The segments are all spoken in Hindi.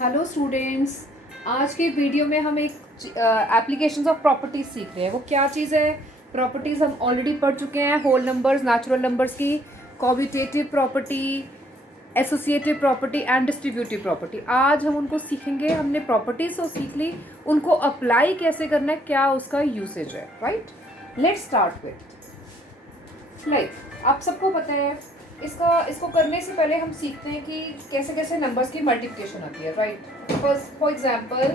Hello students. आज के वीडियो में हम एक एप्लीकेशंस ऑफ प्रॉपर्टीज सीख रहे हैं। वो क्या चीज़ है? प्रॉपर्टीज़ हम ऑलरेडी पढ़ चुके हैं। होल नंबर्स, नेचुरल नंबर्स की commutative property, associative property and distributive property. आज हम उनको सीखेंगे। हमने प्रॉपर्टीज तो सीख ली, उनको अप्लाई कैसे करना है, क्या उसका यूसेज है। राइट, लेट्स स्टार्ट विथ आप सबको पता है इसको करने से पहले हम सीखते हैं कि कैसे कैसे नंबर्स की मल्टीप्लिकेशन होती है। Right, first for example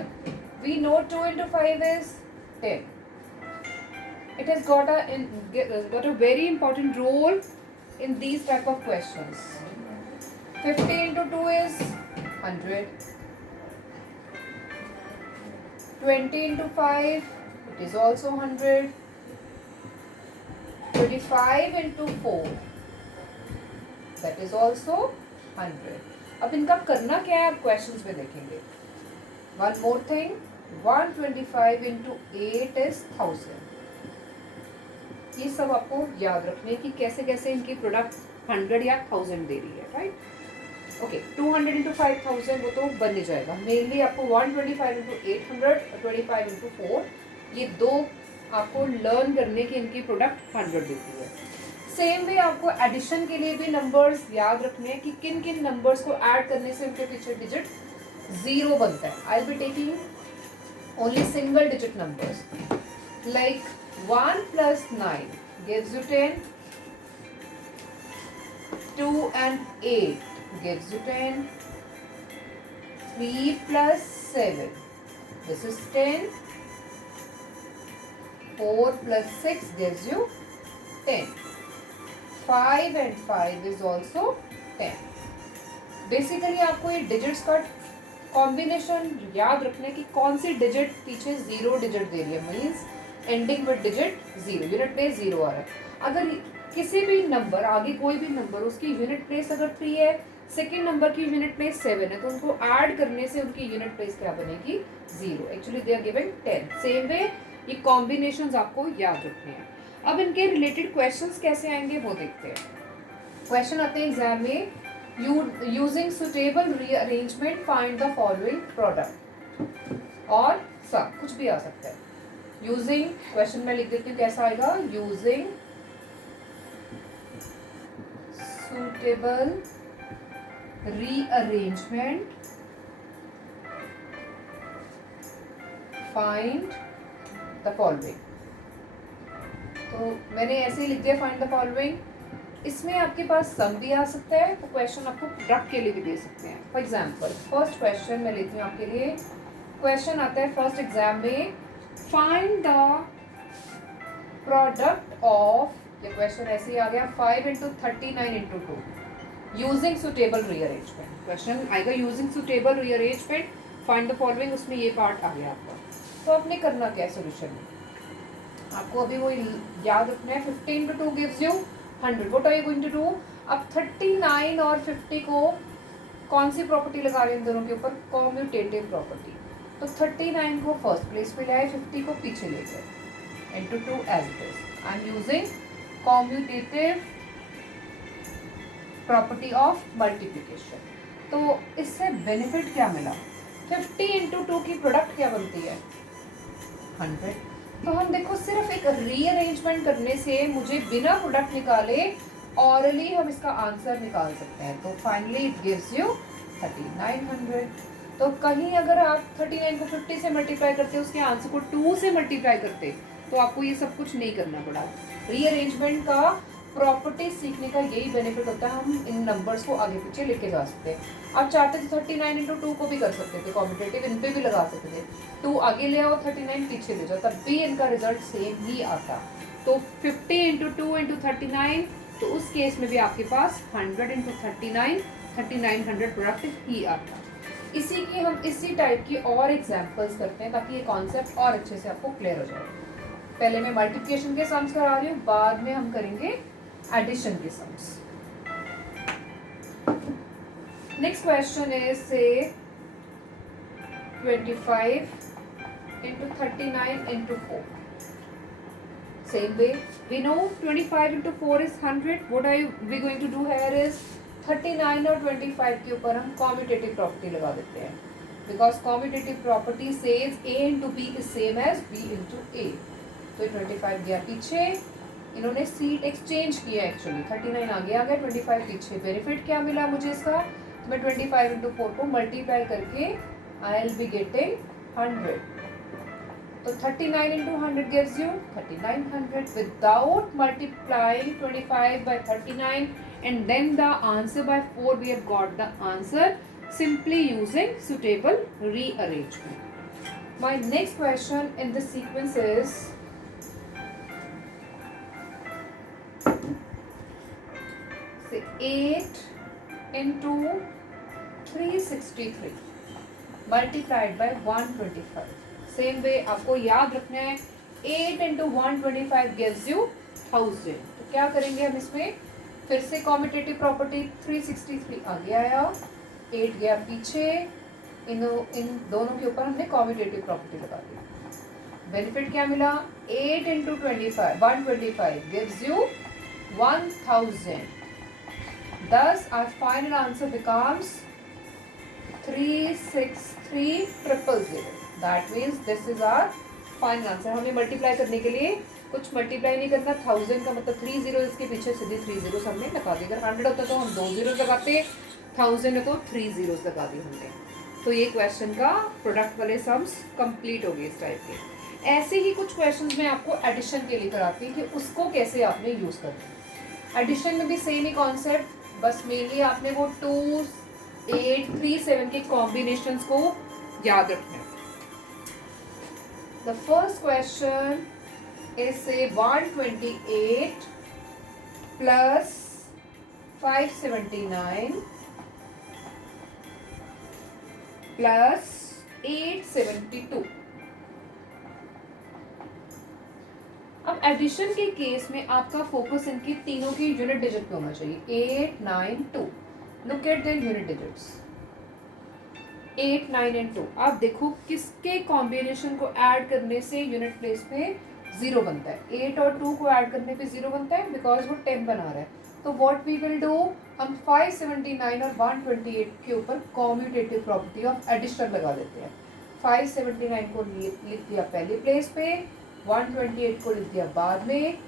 we know 2 into 5 is 10. It has got a very important role in these type of questions. 50 into 2 is 100. 20 into 5, it is also 100. 25 into 4, that is also 100. अब इनका करना क्या है आप क्वेश्चंस में देखेंगे। One more thing, 125 into 8 is 1000. ये सब आपको याद रखने की कैसे कैसे इनकी प्रोडक्ट 100 या 1000 दे रही है। Right, okay. 200 into 5000 वो तो बन ही जाएगा। मेनली आपको 125 into 800, 25 into 4, ये दो आपको लर्न करने की इनकी प्रोडक्ट 100 देती है। सेम वे आपको एडिशन के लिए भी नंबर्स याद रखने हैं कि किन किन नंबर्स को ऐड करने से उनके पीछे डिजिट 0 बनता है। I will be taking only single digit numbers like 1 plus 9 gives you 10, 2 and 8 gives you 10, 3 plus 7, this is 10, 4 plus 6 gives you 10, 5 and 5 is also 10. Basically आपको ये डिजिट्स का कॉम्बिनेशन याद रखना है कि कौन सी डिजिट पीछे 0 डिजिट दे रही है। Means ending with digit 0, unit place 0 आ रहा है। अगर किसी भी नंबर आगे कोई भी नंबर उसकी यूनिट प्लेस अगर 3 है, सेकेंड नंबर की यूनिट प्लेस 7 है, तो उनको ऐड करने से उनकी यूनिट प्लेस क्या बनेगी? 0. Actually they are giving 10. Same way ये कॉम्बिनेशंस आपको याद रखने हैं। अब इनके रिलेटेड क्वेश्चंस कैसे आएंगे वो देखते हैं। क्वेश्चन आते हैं एग्जाम में, using suitable rearrangement find the following product, और सब कुछ भी आ सकता है। यूजिंग, क्वेश्चन में लिख देती हूँ कैसा आएगा। Using suitable rearrangement find the following. तो मैंने ऐसे ही लिख दिया फाइंड द फॉलोइंग। इसमें आपके पास सम भी आ सकता है, तो क्वेश्चन आपको प्रोडक्ट के लिए भी दे सकते हैं। फॉर एग्जांपल फर्स्ट क्वेश्चन मैं लेती हूँ आपके लिए। क्वेश्चन आता है फर्स्ट एग्जाम में, फाइंड द प्रोडक्ट ऑफ, ये क्वेश्चन ऐसे ही आ गया, 5 into 39 into 2 using suitable rearrangement. Question आएगा using suitable rearrangement find the following, उसमें ये पार्ट आ गया आपका। तो आपने करना क्या है सोल्यूशन में, आपको अभी वो याद रखना है। 15 into 2 gives you 100. What are you going to do? अब 39 और 50 को कौन सी प्रॉपर्टी लगा रहे हैं इन दोनों के ऊपर? Commutative property. तो 39 को फर्स्ट प्लेस पे लाए, 50 को पीछे ले गए, into 2 as it is. I am using commutative property of multiplication. तो इससे बेनिफिट क्या मिला? 50 into 2 की प्रोडक्ट क्या बनती है? 100। तो हम देखो सिर्फ एक रीअरेंजमेंट करने से मुझे बिना प्रोडक्ट निकाले ऑरली हम इसका आंसर निकाल सकते हैं। तो फाइनली इट गिव्स यू 3900। तो कहीं अगर आप 39 को 50 से मल्टीप्लाई करते, उसके आंसर को 2 से मल्टीप्लाई करते, तो आपको ये सब कुछ नहीं करना पड़ा। रीअरेंजमेंट का प्रॉपर्टी सीखने का यही बेनिफिट होता है, हम इन नंबर्स को आगे पीछे लेके जा सकते हैं। आप चाहते तो 39 into 2 को भी कर सकते थे, कॉम्पिटेटिव इन पे भी लगा सकते थे। 2 आगे ले आओ, 39 पीछे ले जाओ, तब भी इनका रिजल्ट सेम ही आता। तो 50 into 2 into 39, तो उस केस में भी आपके पास 100 into 39, 3900 प्रोडक्ट ही आता। इसी की हम इसी टाइप की और एग्जाम्पल्स करते हैं ताकि ये कॉन्सेप्ट और अच्छे से आपको क्लियर हो जाए। पहले मैं मल्टीप्लिकेशन के सम्स करा रही हूँ, बाद में हम करेंगे एडिशन के सम्स। नेक्स्ट क्वेश्चन इज से 25 into 39 into 4. Same way, we know 25 into 4 is 100. What are we going to do here is 39 और 25 के ऊपर हम कॉम्यूटेटिव प्रॉपर्टी लगा देते हैं। Because commutative property says A into B is same as B into A. तो 25 गया पीछे, इन्होंने सीट एक्सचेंज किया एक्चुअली, 39 आगे आ गया, 25 पीछे। बेनिफिट क्या मिला मुझे इसका, तो मैं 25 इंटू 4 को मल्टीप्लाई करके आई विल बी गेटिंग 100। तो 39 into 100 gives you 3900 without multiplying 25 by 39 and then the answer by 4. We have got the answer simply using suitable rearrangement. My next question in the sequence is say 8 into 363 multiplied by 125. Same way आपको याद रखना है 8 इंटू 125 gives you 1000। तो क्या करेंगे हम इसमें, फिर से कॉम्यूटेटिव प्रॉपर्टी 363 आगे आया, 8 गया पीछे, इन दोनों के ऊपर हमने कॉम्यूटेटिव प्रॉपर्टी लगा दी। बेनिफिट क्या मिला, 8 into 125 gives you 1000। Thus our final answer becomes 363,000। That means this is our final answer। हमें मल्टीप्लाई करने के लिए कुछ मल्टीप्लाई नहीं करना, 1000 का मतलब 3 जीरो, इसके पीछे सीधे 3 जीरो हमने लगा दी। अगर 100 होता तो हम 2 जीरो लगाते, 1000 है तो 3 जीरो लगा दी हमने। तो ये क्वेश्चन का प्रोडक्ट वाले सम्स कंप्लीट हो गए इस टाइप के। ऐसे ही कुछ क्वेश्चन मैं आपको एडिशन के लिए कराती हूँ कि उसको कैसे आपने यूज करना। एडिशन में भी सेम ही कॉन्सेप्ट, बस मेनली आपने वो 2, 8, 3, 7 के कॉम्बिनेशन को याद रखना है। The first question is say 128 plus 579 plus 872। अब एडिशन के केस में आपका फोकस इनकी तीनों की यूनिट डिजिट पे होना चाहिए, 8, 9, 2। Look at there unit digits 8, 9 and 2। आप देखो किसके कॉम्बिनेशन को ऐड करने से यूनिट प्लेस पे 0 बनता है। 8 और 2 को ऐड करने पे 0 बनता है बिकॉज वो 10 बना रहा है। तो व्हाट वी विल डू, हम 579 और 128 के ऊपर कॉम्यूटेटिव प्रॉपर्टी ऑफ एडिशन लगा देते हैं। 579 को लिख दिया पहले प्लेस पे, 128 को लिख दिया बाद में,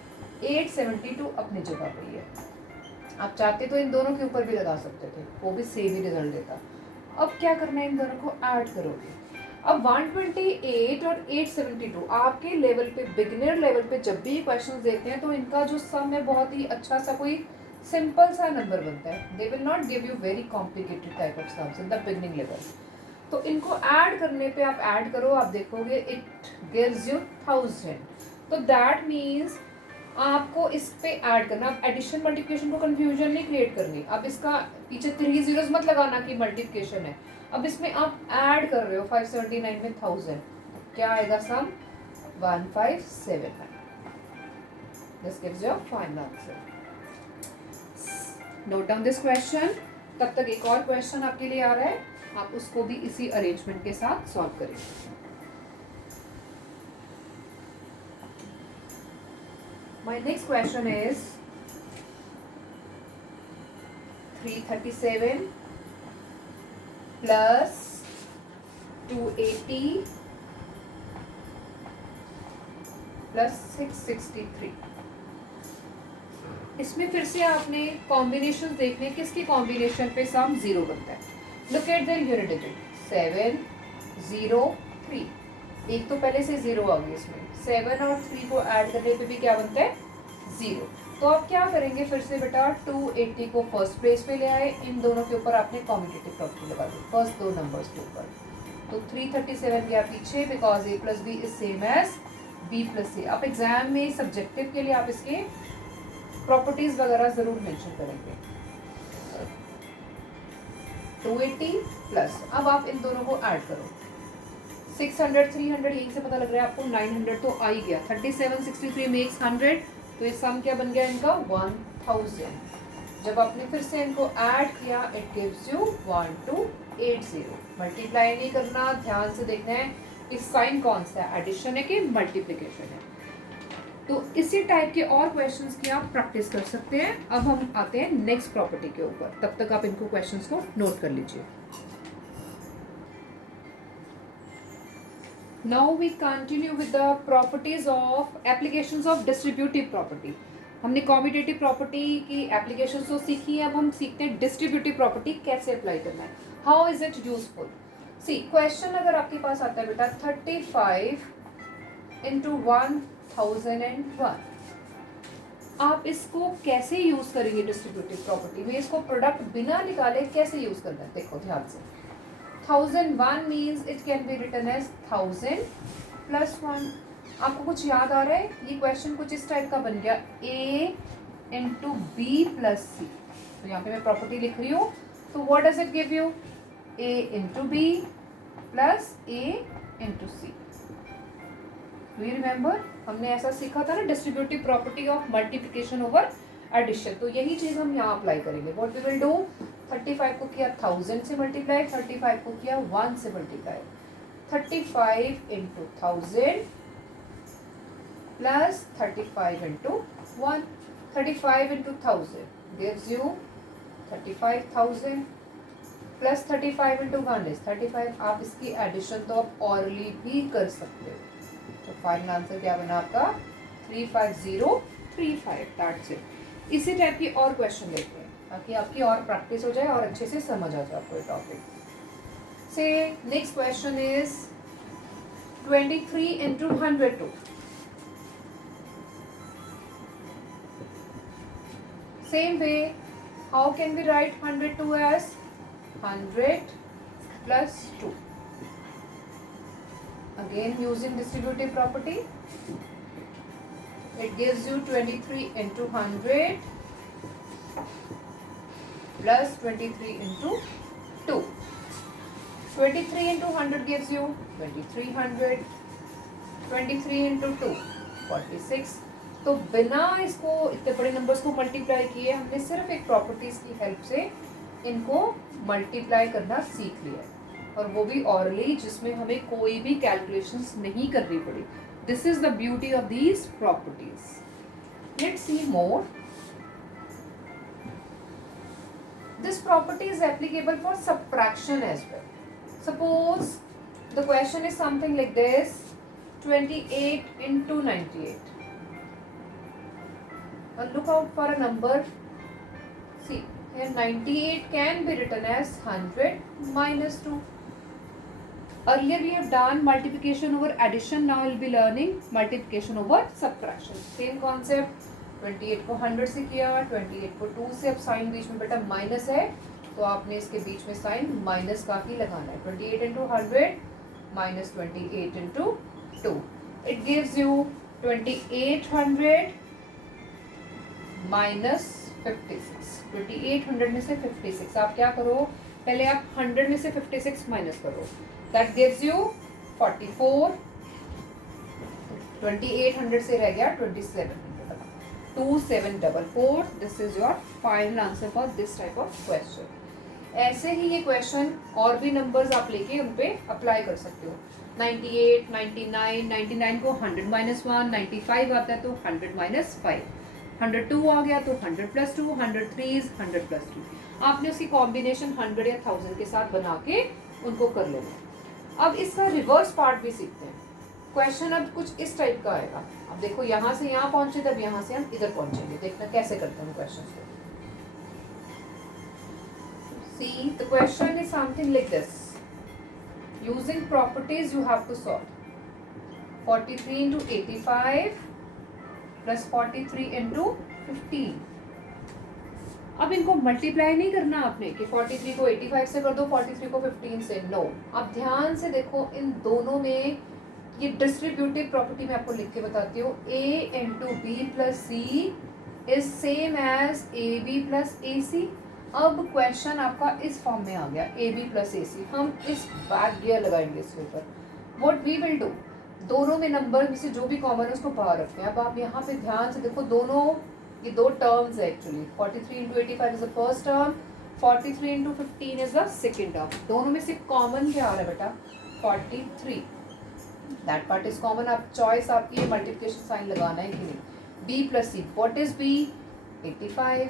872 अपनी जगह पे ही है। आप चाहते तो इन दोनों के ऊपर भी लगा सकते थे, वो भी सेम ही रिजल्ट देता। अब क्या करना है, इन दोनों को ऐड करोगे। अब 128 और 872 आपके लेवल पे, बिगिनर लेवल पे जब भी क्वेश्चंस देखते हैं तो इनका जो सम है बहुत ही अच्छा सा कोई सिंपल सा नंबर बनता है। They will not give you very complicated type of sums in the beginning level. तो इनको ऐड करने पे आप ऐड करो, आप देखोगे इट गिव्स यू 1000। तो दैट मीन्स आपको इस पे ऐड करना। अब एडिशन मल्टीप्लिकेशन को कंफ्यूजन नहीं क्रिएट करनी। अब इसका पीछे 3 जीरोस मत लगाना कि मल्टीप्लिकेशन है। अब इसमें आप ऐड कर रहे हो 579 में 1000, क्या आएगा सम, 1579। This gives your final answer. Note down this question. तब तक एक और क्वेश्चन आपके लिए आ रहा है, आप उसको भी इसी अरेंजमेंट के साथ सॉल्व करेंगे। My next question is 337 plus 280 plus 663। इसमें फिर से आपने कॉम्बिनेशन देखने, किसके कॉम्बिनेशन पे सम 0 बनता है। Look at the unit digit 7, 0, 3। एक तो पहले से 0 आ गई इसमें, 7 और 3 को ऐड करने पे भी क्या बनता है, 0। तो आप क्या करेंगे, फिर से बेटा 280 को फर्स्ट प्लेस पे ले आए, इन दोनों के ऊपर आपने कॉम्यूटेटिव प्रॉपर्टी लगा दी फर्स्ट दो नंबर्स के ऊपर। तो 337 गया पीछे because a plus B is same as b plus A. आप एग्जाम में सब्जेक्टिव के लिए आप इसके प्रॉपर्टीज वगैरह जरूर मेंशन करेंगे। 280 प्लस, अब आप इन दोनों को ऐड करो, 600, 300, यहीं से पता लग रहा है आपको 900 तो आ ही गया। 37, 63 मेक्स 100, तो ये सम क्या बन गया इनका, 1000। जब आपने फिर से इनको ऐड किया इट गिव्स यू 1280। मल्टीप्लाई नहीं करना, ध्यान से देखना है कि साइन कौन सा है, एडिशन है कि मल्टीप्लिकेशन है। तो इसी टाइप के और क्वेश्चंस की आप प्रैक्टिस कर सकते हैं। अब हम आते हैं नेक्स्ट प्रॉपर्टी के ऊपर, तब तक आप इनको क्वेश्चंस को नोट कर लीजिए। Now we continue with the properties of applications of distributive property. हमने कॉम्यूटेटिव प्रॉपर्टी की एप्लीकेशंस तो सीखी है, अब हम सीखते हैं डिस्ट्रीब्यूटिव प्रॉपर्टी कैसे अप्लाई करना है, how is it useful. See question अगर आपके पास आता है बेटा 35 इंटू 1001, आप इसको कैसे यूज करेंगे डिस्ट्रीब्यूटिव प्रॉपर्टी में, इसको प्रोडक्ट बिना निकाले कैसे यूज करना है। देखो ध्यान से, 1001 means it can be written as 1000 plus 1। आपको कुछ याद आ रहा है, ये क्वेश्चन कुछ इस टाइप का बन गया, a into B plus C. तो यहाँ पे मैं प्रॉपर्टी लिख रही हूँ, तो what does it give you, a into B plus a into C. Do you remember, हमने ऐसा सीखा था ना distributive property of multiplication over addition. तो यही चीज हम यहाँ अप्लाई करेंगे। व्हाट वी विल डू, 35 को किया 1000 से मल्टीप्लाई, 35 को किया 1 से multiply, 35 into 1000 plus 35 into 1। 35 into 1000 gives you 35,000 plus 35 into 1 is 35। आप इसकी एडिशन तो आप ऑरली भी कर सकते हो। तो फाइनल आंसर क्या बना आपका, 35035। That's it. इसी टाइप की और क्वेश्चन देखते हैं ताकि आपकी और प्रैक्टिस हो जाए और अच्छे से समझ आ जाए आपको ये टॉपिक। से next question is 23 into 102। Same way, how can we write 102 as 100 plus 2? Again using distributive property, it gives you 23 into 100 plus 23 into 2. 23 into 100 gives you 2300, 23 into 2 46। तो बिना इसको इतने बड़े नंबर्स को मल्टीप्लाई किए हमने सिर्फ एक प्रॉपर्टीज की हेल्प से इनको मल्टीप्लाई करना सीख लिया, और वो भी ऑरली, जिसमें हमें कोई भी कैलकुलेशंस नहीं करनी पड़ी। This is the beauty of these properties. Let's see more. This property is applicable for subtraction as well. Suppose the question is something like this, 28 into 98. And look out for a number. See, here 98 can be written as 100 minus 2. Earlier we have done multiplication over addition. Now we'll be learning multiplication over subtraction. Same concept. 28 को 100 से किया, 28 को 2 से। अब साइन बीच में बेटा माइनस है, तो आपने इसके बीच में साइन माइनस का ही लगाना है। 28 into 100 minus 28 into 2. It gives you 2800 minus 56। 2800 में से 56 आप क्या करो, पहले आप 100 में से 56 माइनस करो, दैट गिव्स यू 44। 2800 से रह गया 2700, 2744। This is your final answer for this type of question. ऐसे ही ये क्वेश्चन और भी नंबर्स आप लेके उन पे अप्लाई कर सकते हो। 98, 99, 99 को 100 माइनस 1, 95 आता है तो 100 माइनस 5, 102 आ गया तो 100 प्लस 2, 103 इज 100 प्लस 3। आपने उसकी कॉम्बिनेशन 100 या 1000 के साथ बना के उनको कर लेना। अब इसका रिवर्स पार्ट भी सीखते हैं। क्वेश्चन अब कुछ इस टाइप का आएगा। अब देखो यहाँ से यहाँ पहुंचे, तब यहाँ से हम इधर पहुंचेंगे। देखना कैसे करते हैं क्वेश्चन को। See, the question is something like this. Using properties you have to solve. 43 into 85 plus 43 into 15. अब इनको मल्टीप्लाई नहीं करना आपने कि 43 को 85 से कर दो, 43 को 15 से। नो, आप ध्यान से देखो इन दोनों में ये डिस्ट्रीब्यूटिव प्रॉपर्टी मैं आपको लिख के बताती हूँ। a into B plus C is same as A B plus A C. अब क्वेश्चन आपका इस फॉर्म में आ गया, ए बी प्लस ए सी। हम इस बैक गियर लगाएंगे इसके ऊपर। व्हाट वी विल डू, दोनों में नंबर में से जो भी कॉमन है उसको बाहर रखते हैं। अब आप यहाँ पे ध्यान से देखो, दोनों ये दो टर्म्स है actually. 43 into 85 is the first term, 43 into 15 is the second term. दोनों में से कॉमन क्या आ रहा है बेटा, 43। That part is common. आप चॉइस आपकी है मल्टीप्लिकेशन साइन लगाना है कि नहीं। B plus C, what is B, 85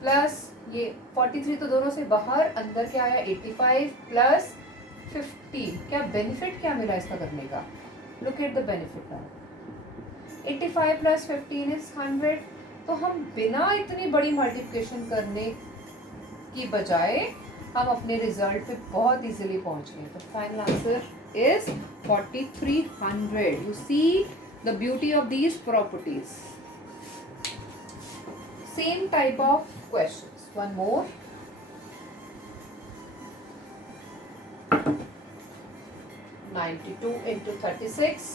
plus ये 43 तो दोनों से बाहर, अंदर क्या आया 85 प्लस 15, क्या बेनिफिट क्या मिला इसका करने का? Look at the benefit now. 85 plus 15 is 100. तो हम बिना इतनी बड़ी मल्टीप्लिकेशन करने की बजाय हम अपने रिजल्ट पे बहुत इजीली पहुंच गए. तो final answer is 4300. You see the beauty of these properties. Same type of questions. One more. 92 into 36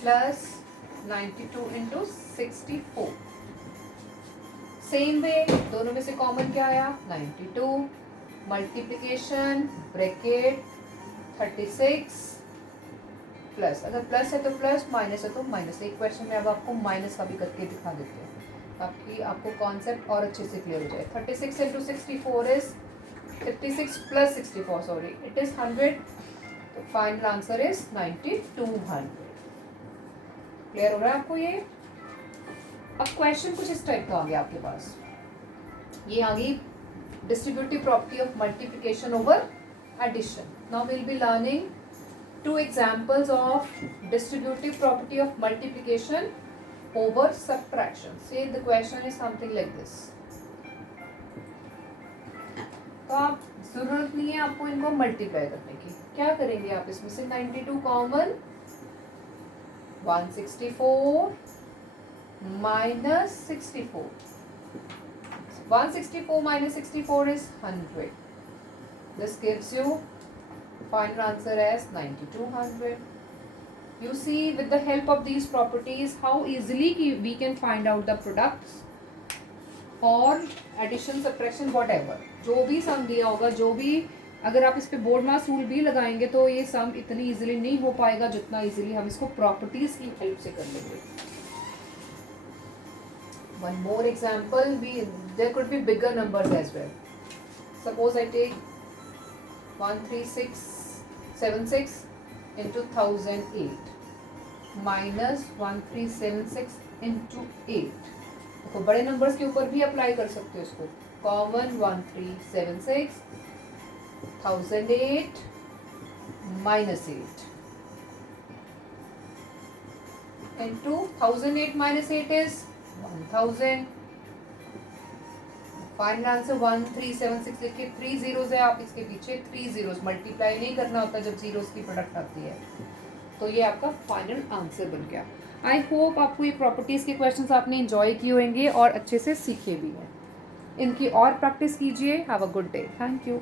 plus 92 into 64. Same way दोनों में से कॉमन क्या आया? 92. मल्टीप्लिकेशन ब्रैकेट 36 प्लस, अगर प्लस है तो प्लस, माइनस है तो माइनस. एक क्वेश्चन में अब आपको माइनस का भी करके दिखा देते हैं ताकि आपको कॉन्सेप्ट और अच्छे से क्लियर हो जाए. 36 into 64 is 56 plus 64, sorry, it is 100. तो फाइनल आंसर इज 9200. क्लियर हो रहा है आपको ये? अब क्वेश्चन कुछ इस टाइप का आ गया आपके पास. ये आ गई distributive property of multiplication over addition. Now will be learning two examples of distributive property of multiplication over subtraction. Say the question is something like this. तो आप जरूरत नहीं है आपको इनको मल्टीप्लाई करने की. क्या करेंगे आप इसमें से 92 common, 164 minus 64. 164 minus 64 is 100. This gives you final answer as 9200. You see with the help of these properties how easily we can find out the products और एडिशन सब्ट्रैक्शन whatever. जो भी सम दिया होगा, जो भी अगर आप इस पे बोर्ड मास रूल भी लगाएंगे तो ये सम इतनी इजीली नहीं हो पाएगा जितना इजीली हम इसको प्रॉपर्टीज की हेल्प से कर लेंगे. One more example, there could be bigger numbers as well. Suppose I take 13676 into 1008 minus 1376 into 8. देखो बड़े नंबर्स के ऊपर भी अप्लाई कर सकते हो इसको. Common 1376 1008 minus 8 into 1008 minus 8 is 1000. Final answer 1376 लिखिए. 3 जीरोस है, आप इसके पीछे 3 जीरोस मल्टीप्लाई नहीं करना होता जब जीरोस की प्रोडक्ट आती है. तो ये आपका फाइनल आंसर बन गया. आई होप आपको ये प्रॉपर्टीज़ के क्वेश्चंस आपने इंजॉय किए होंगे और अच्छे से सीखे भी हैं. इनकी और प्रैक्टिस कीजिए. Have a good day. Thank you.